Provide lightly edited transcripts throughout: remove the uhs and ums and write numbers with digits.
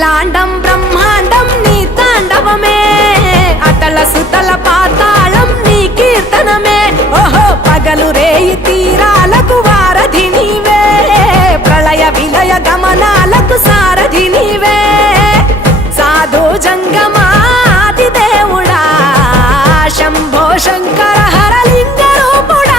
అఖిలాండం బ్రహ్మాండం నీ తాండవమే, అతల సుతల పాతాళం నీ కీర్తనమే. ఓహో పగలు రేయి తీరాలకు వారధి నీవే, ప్రళయ విలయ గమనాలకు సారథి నీవే. సాధు జంగమాది దేవుడా శంభో శంకర హరలింగ రూపుడా.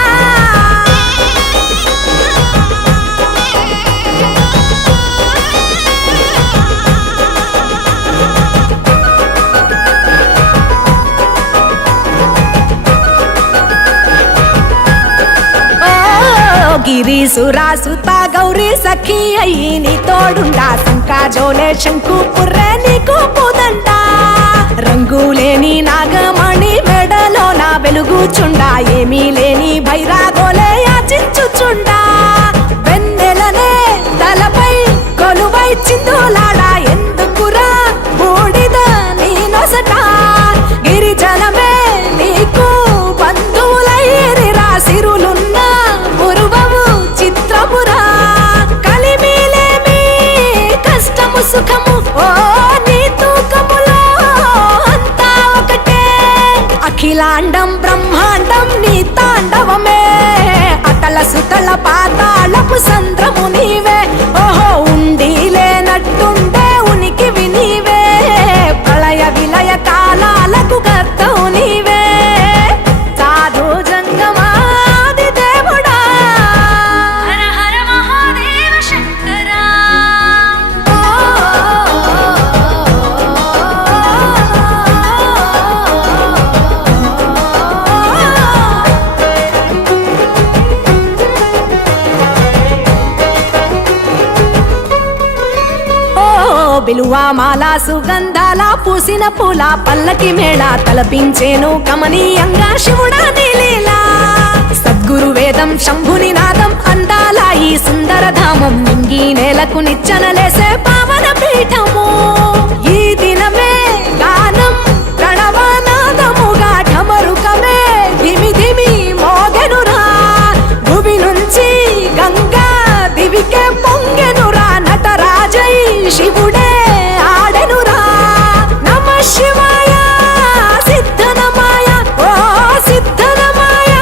గిరీసురాసుత గౌరీ సఖీ అయ్యి నీ తోడుండా, సంకాజోలే శంకు పుర్రే నీకు పుదంట. రంగులేని నాగమణి మెడలో నా వెలుగుచుండా, ఏమీ లేని భైరాగోలే యాచించుచుండా. వెన్నెలనే తలపై కొలువై చిందులాడా, ఎందుకురా బూడిద నీ నొసట. గిరిజనమే నీకు బంధువులైరిరా, సిరులున్న పురువవు చిత్రపురా. కలిమిలేమి కష్టము సుఖము ఓ నీ తూకములో అంతా ఒకటే. అఖిలాండం బ్రహ్మాండం నీ తాండవమే, అతల సుతల పాతాళపు సంద్రము నీవే. ఓహో ఉండి లేనట్టుండే ఉనికివి నీవే, ప్రళయ విలయ కాలాలకు కర్తవు నీవే. సాధు జంగమాది దేవుడా హర హర మహాదేవ శంకరా. బిలువా మాల సుగంధాల పూసిన పూల పల్లకి మేళ తలపించేను కమనీయంగా శివుడా నీలీలా. సద్గురు వేదం శంభుని నాదం అందాల ఈ సుందర ధామం, నింగి నేలకు నిచ్చనలేసే పావన పీఠము. ఈ దినమే గానం ప్రణవనాదముగా ఢమరుకమే ధిమి ధిమి మోగెనురా. భువి నుంచి గంగా దివికే పొంగెనురా, నటరాజై శివుడే ఆడెనురా. నమ శివాయ సిద్ధనమాయ ఓ సిద్ధనమాయ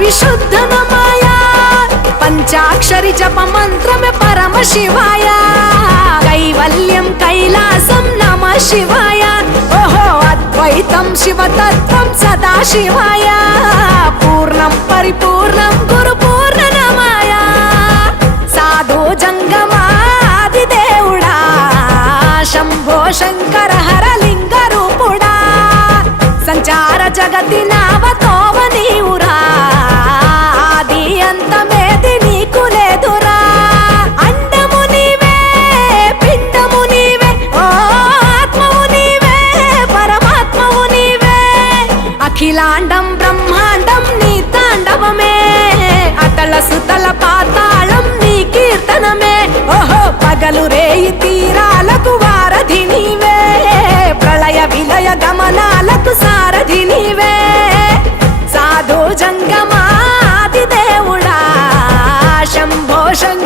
విశుద్ధనమాయ. పంచాక్షరి జప మంత్రమే పరమ శివాయ, కైవల్యం కైలాసం నమ శివాయ. ఓహో అద్వైతం శివతత్వం సదా శివాయ, పూర్ణం పరిపూర్ణం గురు పూర్ణనమాయ. సాధు జంగమాది దేవుడా శంభో శంకర హరలింగ రూపుడా. సంచార జగతి నావతోవ నీవురా, ఆది అంతమేది నీకు లేదురా. అండము నీవే పిండము నీవే, ఓ ఆత్మవు నీవే పరమాత్మవు నీవే. అఖిలాండం బ్రహ్మాండం నీ తాండవమే, అతల సుతల పాతాళం నీ కీర్తనమే. ఓహో పగలు రేయి తీరాలకు వారధి నీవే, ప్రళయ విలయ గమనాలకు సారథి నీవే. సాధు జంగమాది దేవుడా శంభో శంకర